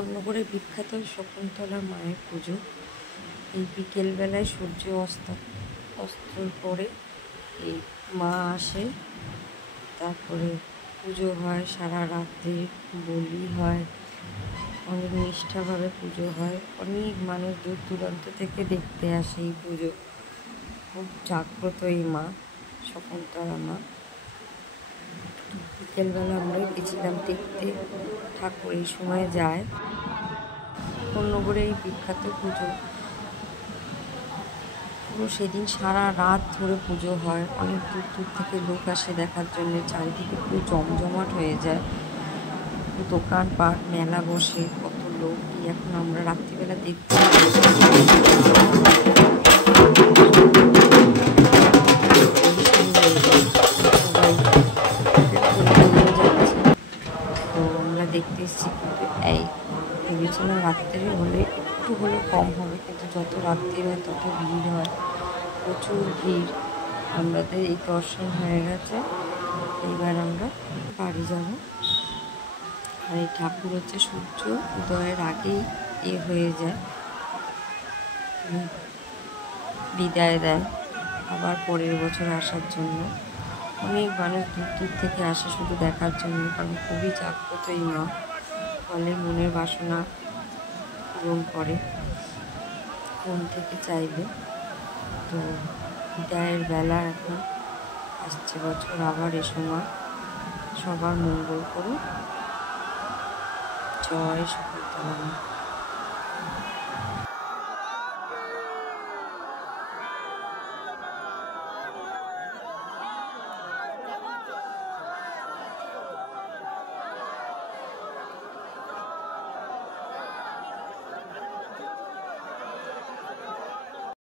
অন্নগড়ে বিখ্যাত শকুন্তলা মায়ের পুজো। এই বিকেলবেলায় সূর্য অস্তর পরে এই মা আসে, তারপরে পুজো হয়, সারা রাত্রে বলি হয়, অনেক নিষ্ঠাভাবে পুজো হয়। অনেক মানুষ দূর দূরান্ত থেকে দেখতে আসে এই পুজো। খুব জাগ্রত এই মা, শকুন্তলা মা। বিকেলবেলা আমরা গেছিলাম দেখতে, ঠাকুর এই সময় যায়। অন্নগড়ে এই বিখ্যাত পুজো, পুরো সেদিন সারা রাত ধরে পুজো হয়। অনেক দূর দূর থেকে লোক আসে দেখার জন্য। চারিদিকে পুরো জমজমাট হয়ে যায়, দোকানপাট মেলা বসে, কত লোক। এখন আমরা রাত্রিবেলা দেখতে তো আমরা দেখতে এসেছি। কিন্তু ভেবেছিলাম রাত্রে হলে একটু হলে কম হবে, কিন্তু যত রাত্রি হয় তত ভিড় হয়, প্রচুর ভিড়। আমাদের এই দর্শন হয়ে গেছে, এইবার আমরা বাড়ি যাব। আর এই ঠাকুর হচ্ছে সূর্য উদয়ের আগেই হয়ে যায়, বিদায় দেয় আবার পরের বছর আসার জন্য। অনেক মানুষ দূর দূর থেকে আসে শুধু দেখার জন্য, কারণ খুবই জাগ্রত এই মা। ফলে মনের বাসনা পূরণ করে মন থেকে চাইলে। তো বিদায়ের বেলা এখন আসছে বছর আবার এ সময়। সবার মঙ্গল করুন। জয় শকুন্তলা মা।